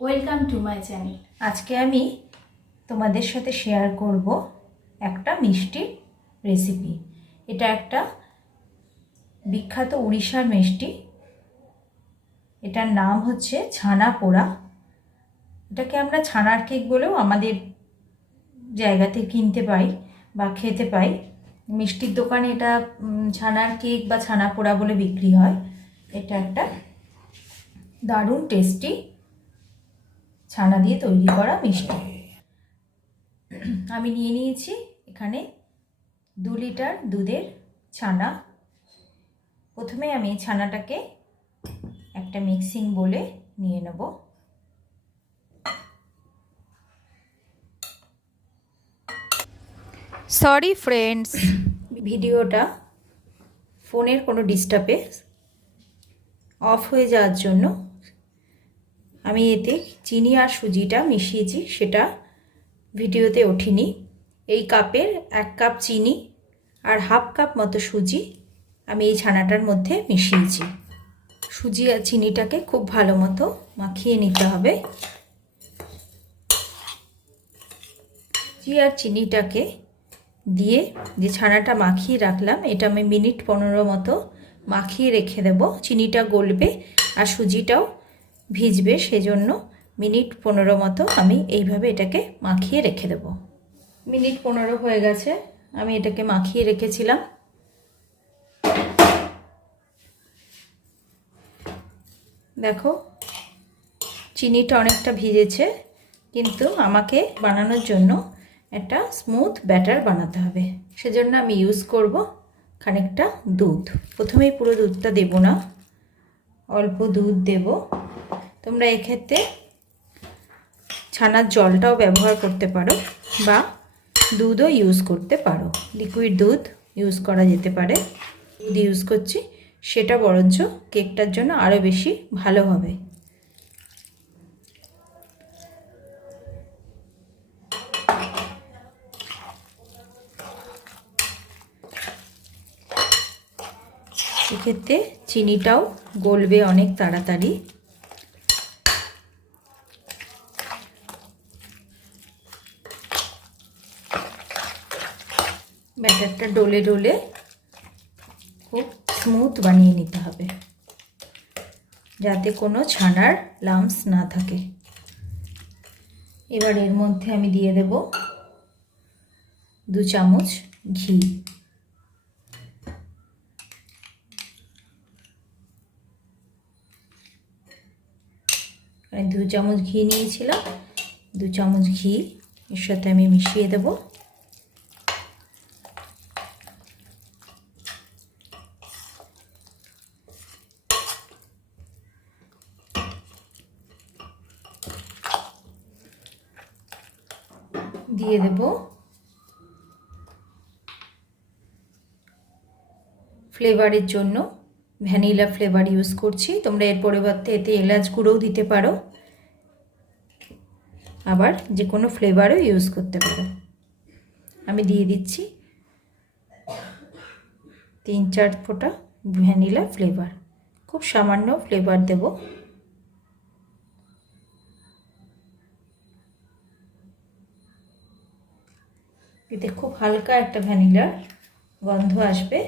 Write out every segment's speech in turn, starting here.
Welcome to my channel. আজকে আমি তোমাদের সাথে শেয়ার করব একটা মিষ্টির রেসিপি। এটা একটা বিখ্যাত উড়িষ্যার মিষ্টি। এটার নাম হচ্ছে ছানা পোড়া। এটাকে আমরা ছানার কেক বলেও আমাদের জায়গাতে কিনতে পাই বা খেতে পাই। মিষ্টির দোকানে এটা ছানার কেক বা ছানা পোড়া বলে বিক্রি হয়। এটা একটা দারুণ টেস্টি ছানা দিয়ে তৈরি করা মিষ্টি। আমি নিয়ে নিয়েছি এখানে 2 লিটার দুধের ছানা। প্রথমে আমি ছানাটাকে একটা মিক্সিং বোলে নিয়ে নেব। সরি ফ্রেন্ডস, ভিডিওটা ফোনের কোনো ডিস্টার্বে অফ হয়ে যাওয়ার জন্য আমি এতে চিনি আর সুজিটা মিশিয়েছি, সেটা ভিডিওতে ওঠেনি। এই কাপের 1 কাপ চিনি আর হাফ কাপ মতো সুজি আমি এই ছানাটার মধ্যে মিশিয়েছি। সুজি আর চিনিটাকে খুব ভালো মতো মাখিয়ে নিতে হবে। সুজি আর চিনিটাকে দিয়ে যে ছানাটা মাখিয়ে রাখলাম, এটা আমি মিনিট 15 মতো মাখিয়ে রেখে দেব। চিনিটা গলবে আর সুজিটাও ভিজবে, সেজন্য মিনিট 15 মতো আমি এইভাবে এটাকে মাখিয়ে রেখে দেব। মিনিট 15 হয়ে গেছে, আমি এটাকে মাখিয়ে রেখেছিলাম। দেখো চিনিটা অনেকটা ভিজেছে, কিন্তু আমাকে বানানোর জন্য একটা স্মুথ ব্যাটার বানাতে হবে। সেজন্য আমি ইউজ করব খানিকটা দুধ। প্রথমেই পুরো দুধটা দেব না, অল্প দুধ দেব। তোমরা এক্ষেত্রে ছানার জলটাও ব্যবহার করতে পারো বা দুধও ইউজ করতে পারো। লিকুইড দুধ ইউজ করা যেতে পারে। দুধ ইউজ করছি, সেটা বরঞ্চ কেকটার জন্য আরও বেশি ভালো হবে। এক্ষেত্রে চিনিটাও গলবে অনেক তাড়াতাড়ি। ব্যাটারটা ডলে ডলে খুব স্মুথ বানিয়ে নিতে হবে, যাতে কোনো ছানার লাম্পস না থাকে। এবার এর মধ্যে আমি দিয়ে দেব 2 চামচ ঘি। আমি 2 চামচ ঘি নিয়েছিলাম, 2 চামচ ঘি এর সাথে আমি মিশিয়ে দেব। দিয়ে দেব ফ্লেভারের জন্য ভ্যানিলা ফ্লেভার ইউজ করছি। তোমরা এর পরিবর্তে এতে এলাচ গুঁড়োও দিতে পারো, আবার যে কোনো ফ্লেভারও ইউজ করতে পারো। আমি দিয়ে দিচ্ছি 3-4 ফোঁটা ভ্যানিলা ফ্লেভার। খুব সামান্য ফ্লেভার দেব। এতে খুব হালকা একটা ভ্যানিলার গন্ধ আসবে।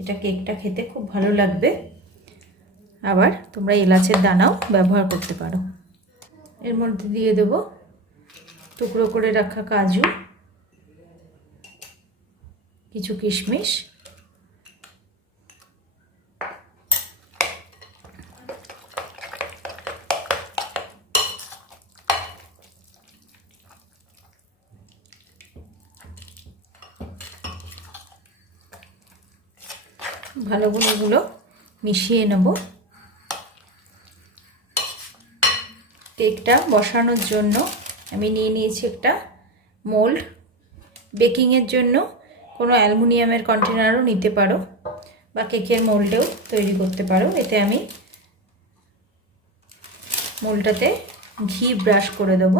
এটা কেকটা খেতে খুব ভালো লাগবে। আবার তোমরা এলাচের দানাও ব্যবহার করতে পারো। এর মধ্যে দিয়ে দেব টুকরো করে রাখা কাজু, কিছু কিশমিশ, ভালো করে এগুলো মিশিয়ে নেব। কেকটা বসানোর জন্য আমি নিয়ে নিয়েছি একটা মোল্ড। বেকিংয়ের জন্য কোনো অ্যালুমিনিয়ামের কন্টেনারও নিতে পারো বা কেকের মোল্ডেও তৈরি করতে পারো। এতে আমি মোল্ডটাতে ঘি ব্রাশ করে দেব।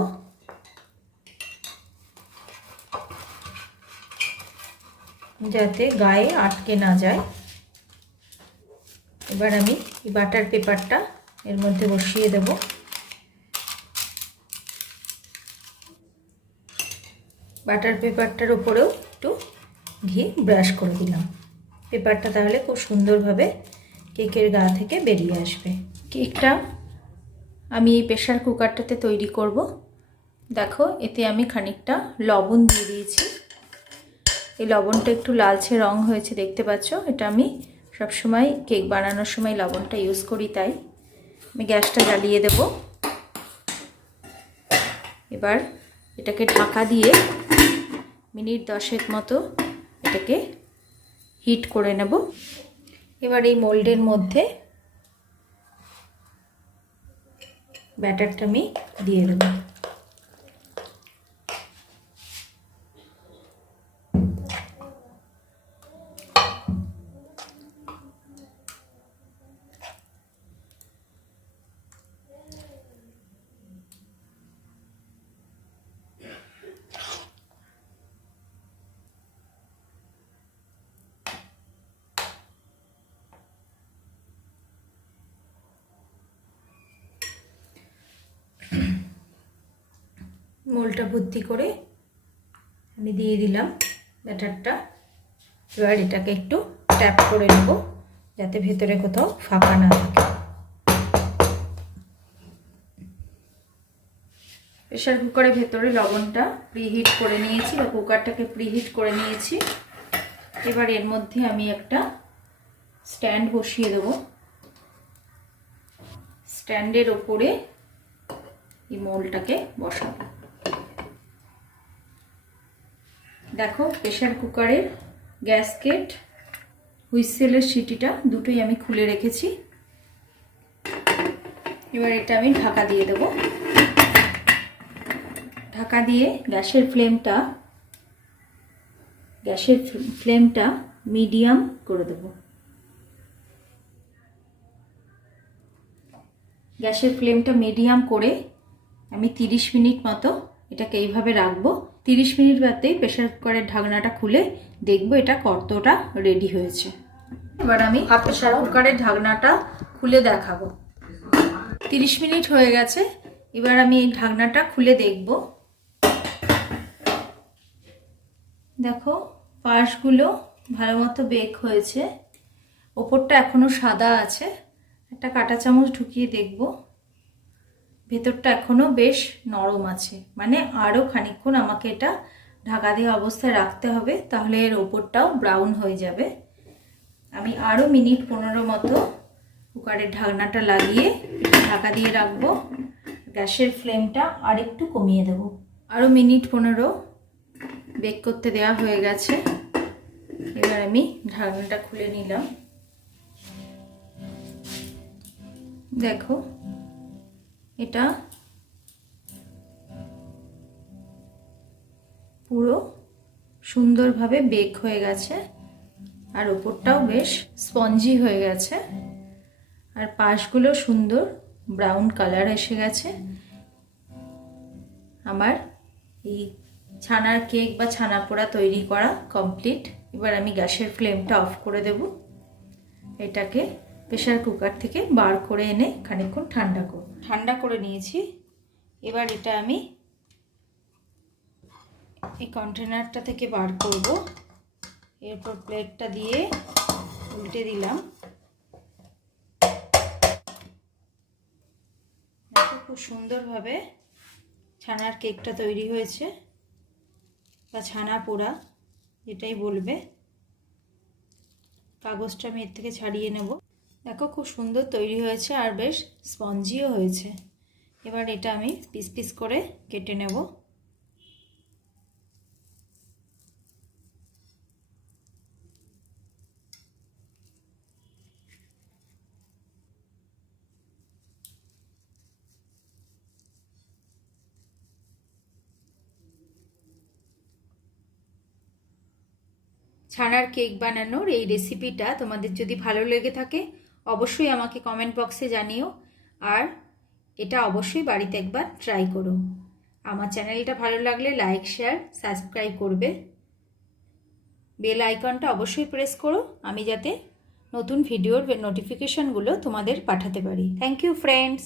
যাতে গায়ে আটকে না যায়। এবার আমি এই বাটার পেপারটা এর মধ্যে বসিয়ে দেব। বাটার পেপারটার ওপরেও একটু ঘি ব্রাশ করে দিলাম। পেপারটা তাহলে খুব সুন্দরভাবে কেকের গা থেকে বেরিয়ে আসবে। কেকটা আমি এই প্রেশার কুকারটাতে তৈরি করব। দেখো এতে আমি খানিকটা লবণ দিয়ে দিয়েছি। এই লবণটা একটু লালচে রং হয়েছে দেখতে পাচ্ছ। এটা আমি সবসময় কেক বানানোর সময় লবণটা ইউজ করি, তাই আমি গ্যাসটা জ্বালিয়ে দেব। এবার এটাকে ঢাকা দিয়ে মিনিট 10 মতো এটাকে হিট করে নেব। এবার এই মোল্ডের মধ্যে ব্যাটারটা আমি দিয়ে দেব। মোলটা ভর্তি করে আমি দিয়ে দিলাম ব্যাটারটা। এবার এটাকে একটু ট্যাপ করে নেব যাতে ভেতরে কোথাও ফাঁকা না থাকে। প্রেশার কুকারের ভেতরে লবণটা প্রিহিট করে নিয়েছি বা কুকারটাকে প্রিহিট করে নিয়েছি। এবার এর মধ্যে আমি একটা স্ট্যান্ড বসিয়ে দেব। স্ট্যান্ডের ওপরে এই মোলটাকে বসাবো। দেখো প্রেশার কুকারের গ্যাসকেট হুইসেলের সিটিটা দুটোই আমি খুলে রেখেছি। এবার এটা আমি ঢাকা দিয়ে দেব। ঢাকা দিয়ে গ্যাসের ফ্লেমটা মিডিয়াম করে দেব। গ্যাসের ফ্লেমটা মিডিয়াম করে আমি 30 মিনিট মতো এটাকে এইভাবে রাখবো। 30 মিনিট বাদেই প্রেশার কুকারের ঢাকনাটা খুলে দেখবো এটা কতটা রেডি হয়েছে। এবার আমি প্রেশার কুকারের ঢাকনাটা খুলে দেখাবো। 30 মিনিট হয়ে গেছে। এবার আমি এই ঢাকনাটা খুলে দেখব। দেখো পাশগুলো ভালো মতো বেক হয়েছে, ওপরটা এখনো সাদা আছে। একটা কাঁটা চামচ ঢুকিয়ে দেখব। ভেতরটা এখনো বেশ নরম আছে, মানে আরও খানিকক্ষণ আমাকে এটা ঢাকা দেওয়া অবস্থায় রাখতে হবে, তাহলে এর ওপরটাও ব্রাউন হয়ে যাবে। আমি আরও মিনিট 15 মতো কুকারের ঢাকনাটা লাগিয়ে ঢাকা দিয়ে রাখবো। গ্যাসের ফ্লেমটা আর একটু কমিয়ে দেব। আরও মিনিট 15 বেক করতে দেওয়া হয়ে গেছে। এবার আমি ঢাকনাটা খুলে নিলাম। দেখো এটা পুরো সুন্দরভাবে বেক হয়ে গেছে, আর ওপরটাও বেশ স্পঞ্জি হয়ে গেছে, আর পাশগুলো সুন্দর ব্রাউন কালার এসে গেছে। আমার এই ছানার কেক বা ছানা পোড়া তৈরি করা কমপ্লিট। এবার আমি গ্যাসের ফ্লেমটা অফ করে দেব। এটাকে প্রেশার কুকার থেকে বার করে এনে খানিকক্ষণ ঠান্ডা করে নিয়েছি। এবার এটা আমি এই কন্টেনারটা থেকে বার করব। এরপর প্লেটটা দিয়ে উল্টে দিলাম। দেখো খুব সুন্দরভাবে ছানার কেকটা তৈরি হয়েছে, বা ছানা পোড়া যেটাই বলবে। কাগজটা আমি এর থেকে ছাড়িয়ে নেব। দেখো খুব সুন্দর তৈরি হয়েছে আর বেশ স্পঞ্জিও হয়েছে। এবার এটা আমি পিস পিস করে কেটে নেব। ছানার কেক বানানোর এই রেসিপিটা তোমাদের যদি ভালো লেগে থাকে অবশ্যই আমাকে কমেন্ট বক্সে জানিও, আর এটা অবশ্যই বাড়িতে একবার ট্রাই করো। আমার চ্যানেলটা ভালো লাগলে লাইক, শেয়ার, সাবস্ক্রাইব করবে। বেল আইকনটা অবশ্যই প্রেস করো, আমি যাতে নতুন ভিডিওর নোটিফিকেশনগুলো তোমাদের পাঠাতে পারি। Thank you friends.